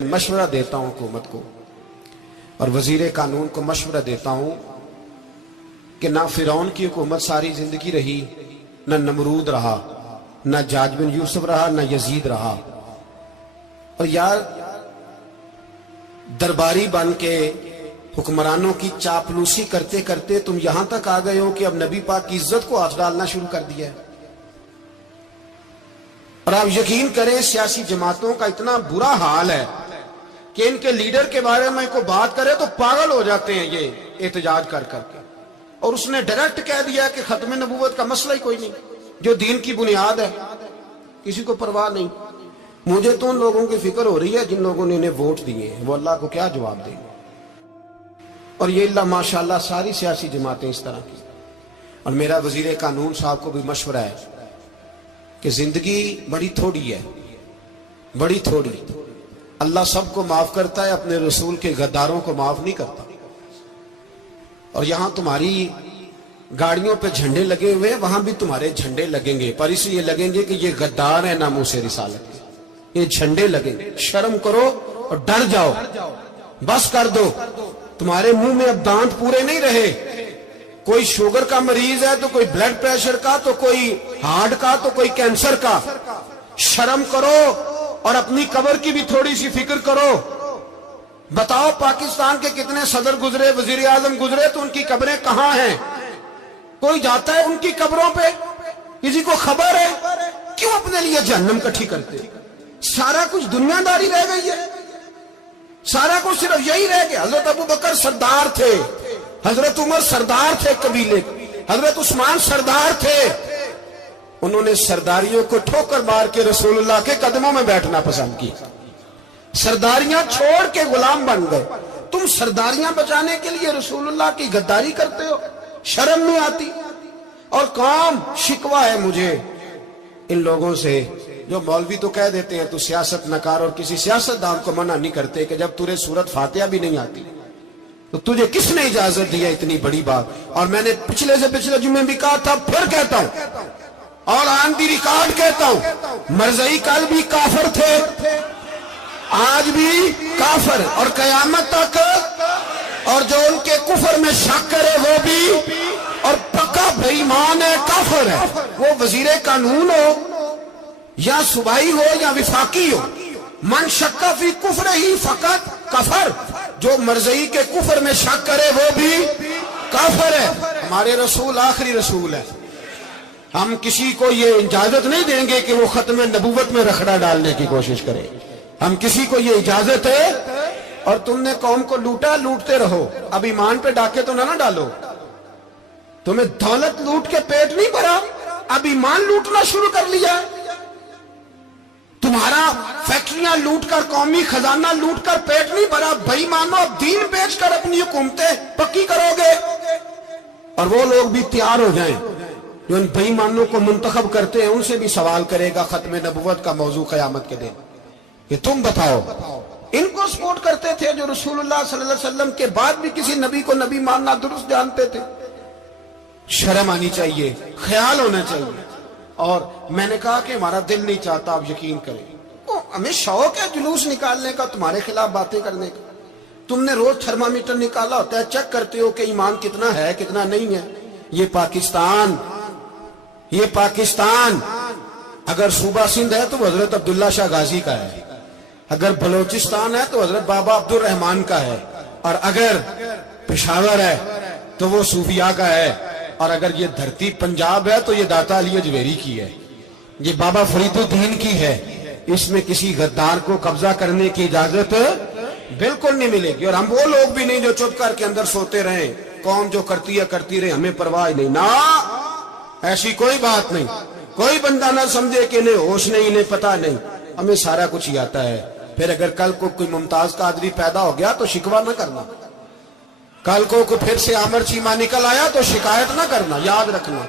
मशवरा देता हूं हुकूमत को और वजीर कानून को मशवरा देता हूं कि ना फिरौन की हुकूमत सारी जिंदगी रही, ना नमरूद रहा, ना जाज बिन यूसुफ रहा, ना यजीद रहा। और यार दरबारी बन के हुक्मरानों की चापलूसी करते करते तुम यहां तक आ गए हो कि अब नबी पाक की इज्जत को हाथ डालना शुरू कर दिया है। और आप यकीन करें सियासी जमातों का इतना बुरा हाल है कि इनके लीडर के बारे में कोई बात करे तो पागल हो जाते हैं ये एहतजाज कर करके। और उसने डायरेक्ट कह दिया कि खत्म नबूवत का मसला ही कोई नहीं, जो दीन की बुनियाद है, किसी को परवाह नहीं। मुझे तो उन लोगों की फिक्र हो रही है जिन लोगों ने इन्हें वोट दिए हैं, वो अल्लाह को क्या जवाब देंगे। और ये अल्लाह माशाल्लाह सारी सियासी जमातें इस तरह की। और मेरा वजीर कानून साहब को भी मशवरा है कि जिंदगी बड़ी थोड़ी है, बड़ी थोड़ी। अल्लाह सबको माफ करता है, अपने रसूल के गद्दारों को माफ नहीं करता। और यहां तुम्हारी गाड़ियों पे झंडे लगे हुए हैं, वहां भी तुम्हारे झंडे लगेंगे, पर इसलिए लगेंगे कि ये गद्दार है नामूसे रिसालत के। ये झंडे लगेंगे। शर्म करो और डर जाओ, बस कर दो। तुम्हारे मुंह में अब दांत पूरे नहीं रहे। कोई शुगर का मरीज है तो कोई ब्लड प्रेशर का, तो कोई हार्ट का, तो कोई कैंसर का। शर्म करो और अपनी कब्र की भी थोड़ी सी फिक्र करो। बताओ पाकिस्तान के कितने सदर गुजरे, वजीर आजम गुजरे, तो उनकी कब्रें कहां हैं? कोई जाता है उनकी कब्रों पे? किसी को खबर है? क्यों अपने लिए जहन्नम इकट्ठी करते? सारा कुछ दुनियादारी रह गई है, सारा कुछ सिर्फ यही रह गया। हजरत अबू बकर सरदार थे, हजरत उमर सरदार थे कबीले, हजरत उस्मान सरदार थे। उन्होंने सरदारियों को ठोकर मार के रसूलुल्लाह के कदमों में बैठना पसंद किया। सरदारियां छोड़ के गुलाम बन गए। तुम सरदारियां बचाने के लिए रसूलुल्लाह की गद्दारी करते हो, शर्म नहीं आती। और काम शिकवा है मुझे इन लोगों से जो मौलवी तो कह देते हैं तू सियासत नकार, और किसी सियासतदान को मना नहीं करते कि जब तुझे सूरत फातिहा भी नहीं आती तो तुझे किसने इजाजत दिया इतनी बड़ी बात। और मैंने पिछले से पिछले जुम्मे भी कहा था, फिर कहता हूं और आन दी रिकॉर्ड कहता हूं, मरज़ई कल भी काफिर थे, आज भी काफिर और कयामत तक। और जो उनके कुफर में शक करे वो भी, और पक्का बेईमान है, काफिर है। वो वजीर कानून हो या सूबाई हो या विफाकी हो, मन शक्का फी कुफर ही फकत कफर। जो मरज़ई के कुफर में शक करे वो भी काफिर है। हमारे रसूल आखिरी रसूल है। हम किसी को ये इजाजत नहीं देंगे कि वो खत्म नबूवत में रखड़ा डालने की कोशिश करे। हम किसी को ये इजाजत है। और तुमने कौम को लूटा, लूटते रहो, अब ईमान पे डाके तो ना डालो। तुम्हें दौलत लूट के पेट नहीं भरा, अब ईमान लूटना शुरू कर लिया। तुम्हारा फैक्ट्रियां लूटकर, कौमी खजाना लूटकर पेट नहीं भरा, बेईमानो अब दीन बेचकर अपनी हुकूमतें पक्की करोगे। और वो लोग भी तैयार हो जाएं जो इन बेईमानों को मुंतखब करते हैं, उनसे भी सवाल करेगा खत्म नबुव्वत का मौजू कयामत के दिन कि तुम बताओ। इनको सपोर्ट करते थे जो रसूलुल्लाह सल्लल्लाहु अलैहि वसल्लम के बाद भी किसी नबी को नबी मानना दुरुस्त जानते थे। शर्म आनी चाहिए, ख्याल होना चाहिए। और मैंने कहा कि हमारा दिल नहीं चाहता, आप यकीन करें, हमें शौक है जुलूस निकालने का, तुम्हारे खिलाफ बातें करने का। तुमने रोज थर्मामीटर निकाला होता है, चेक करते हो कि ईमान कितना है कितना नहीं है। ये पाकिस्तान अगर सूबा सिंध है तो हजरत अब्दुल्ला शाह गाजी का है, अगर बलोचिस्तान है तो हजरत बाबा अब्दुल रहमान का है, और अगर पेशावर है तो वो सूफिया का है, और अगर ये धरती पंजाब है तो ये दाता अली अजमेरी की है, ये बाबा फरीदुद्दीन की है। इसमें किसी गद्दार को कब्जा करने की इजाजत बिल्कुल नहीं मिलेगी। और हम वो लोग भी नहीं जो चुप करके अंदर सोते रहे, कौम जो करती है करती रहे, हमें परवाह नहीं ना, ऐसी कोई बात नहीं। कोई बंदा ना समझे कि इन्हें होश नहीं, इन्हें पता नहीं, हमें सारा कुछ ही आता है। फिर अगर कल को कोई मुमताज कादरी पैदा हो गया तो शिकवा ना करना, कल को कोई फिर से आमर चीमा निकल आया तो शिकायत ना करना, याद रखना।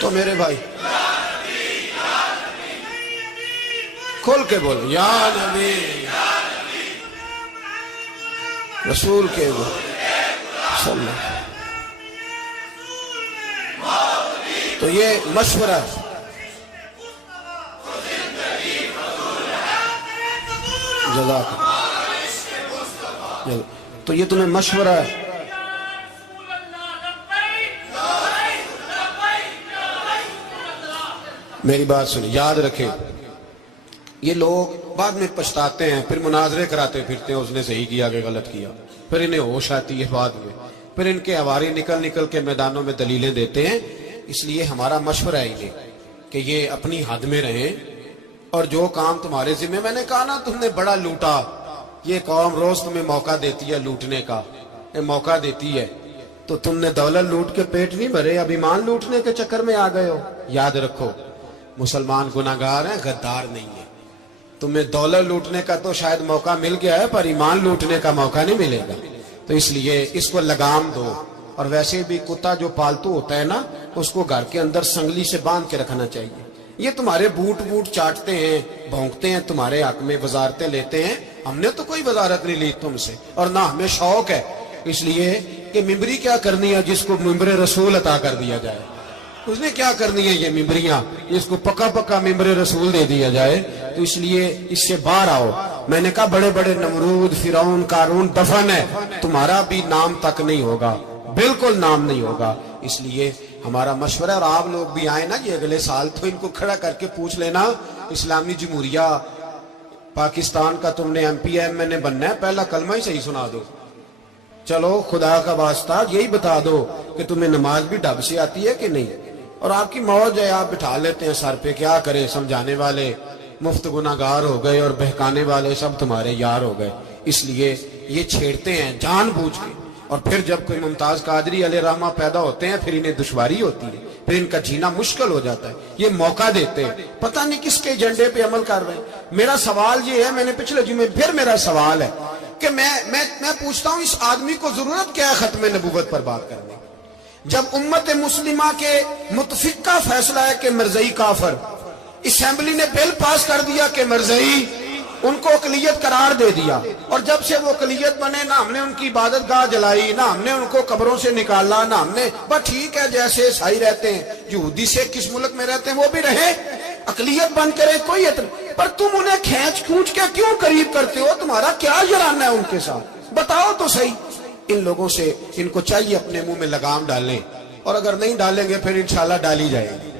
तो मेरे भाई खोल के बोलो या नबी रसूल के बोलो। تو یہ مشورہ ہے. جزاک اللہ. تو یہ تمہیں مشورہ ہے. میری بات سنیں، یاد رکھیں، یہ لوگ بعد میں پچھتاتے ہیں، پھر مناظرے کراتے پھرتے ہیں، اس نے صحیح کیا کہ غلط کیا، پھر انہیں ہوش آتی ہے بعد میں، پھر ان کے ہواری نکل کے میدانوں میں دلیلیں دیتے ہیں. اس لیے ہمارا مشورہ ہے انہیں کہ یہ اپنی حد میں رہیں، اور جو کام تمہارے ذمہ، میں نے کہا نا تم نے بڑا لوٹا، یہ قوم روز تمہیں موقع دیتی ہے لوٹنے کا، یہ موقع دیتی ہے، تو تم نے دولت لوٹ کے پیٹ نہیں بھرے، اب ایمان لوٹنے کے چکر میں آ گئے ہو. یاد رکھو، مسلمان گناہگار ہیں، غدار نہیں ہے. تمہیں دولت لوٹنے کا تو شاید موقع مل گیا ہے، پر ایمان لوٹنے کا موقع نہیں ملے گا. تو اس لیے اس کو لگام دو. اور ویسے بھی کتا جو پالتو ہوتا ہے نا، اس کو گھر کے اندر سنگلی سے باندھ کے رکھنا چاہیے. یہ تمہارے بوٹ چاٹتے ہیں، بھونکتے ہیں تمہارے حق میں، وزارتیں لیتے ہیں. ہم نے تو کوئی وزارت نہیں لی تم سے، اور نہ ہمیں شوق ہے. اس لیے کہ ممبری کیا کرنی ہے جس کو ممبر رسول عطا کر دیا جائے؟ اس نے کیا کرنی ہے یہ ممبریاں جس کو پکا ممبر رسول دے دیا جائے؟ تو اس لیے اس سے باہر آؤ. میں نے کہا بڑے بڑے نمرود، فرعون، قارون دفن ہے، تمہارا بھی نام تک نہیں ہوگا، بالکل نام نہیں ہوگا. اس لیے ہمارا مشورہ، اور آپ لوگ بھی آئے نا یہ اگلے سال، تو ان کو کھڑا کر کے پوچھ لینا، اسلامی جمہوریہ پاکستان کا تم نے MPM میں نے بننا ہے، پہلا کلمہ ہی صحیح سنا دو. چلو خدا کا واسطہ یہی بتا دو کہ تمہیں نماز بھی ڈھب سے آتی ہے کہ نہیں. اور آپ کی موج ہے، آپ بٹھا لیتے ہیں سر پہ، کیا کرے، سمجھانے والے مفت گناہگار ہو گئے اور بہکانے والے سب تمہارے یار ہو گئے. اس لیے یہ چھیڑتے ہیں جان بوجھ کے. اور پھر جب کوئی ممتاز قادری علیہ رحمہ پیدا ہوتے ہیں، پھر انہیں دشواری ہوتی ہے، پھر ان کا جینا مشکل ہو جاتا ہے. یہ موقع دیتے ہیں، پتہ نہیں کس کے ایجنڈے پہ عمل کر رہے ہیں. میرا سوال یہ ہے، میں نے پچھلے جمعے پھر میرا سوال ہے کہ میں پوچھتا ہوں، اس آدمی کو ضرورت کیا ہے ختم نبوت پر بات کرنے؟ جب امت مسلمہ کے متفق کا فیصلہ ہے کہ مرزائی کافر، اسمبلی نے بل پاس کر دیا کہ مرزائی، ان کو اقلیت قرار دے دیا، اور جب سے وہ اقلیت بنے، نہ ہم نے ان کی عبادت گاہ جلائی، نہ ہم نے ان کو قبروں سے نکالا، نہ ہم نے، بس ٹھیک ہے جیسے عیسائی رہتے ہیں، یہودی سے کس ملک میں رہتے ہیں وہ بھی رہے، اقلیت بن کرے، کوئی اعتراض. پر تم انہیں کھینچ کے کیوں قریب کرتے ہو؟ تمہارا کیا جرانہ ہے ان کے ساتھ؟ بتاؤ تو صحیح. ان لوگوں سے ان کو چاہیے اپنے منہ میں لگام ڈالیں، اور اگر نہیں ڈالیں گے پھر انشاءاللہ ڈالی جائے گی.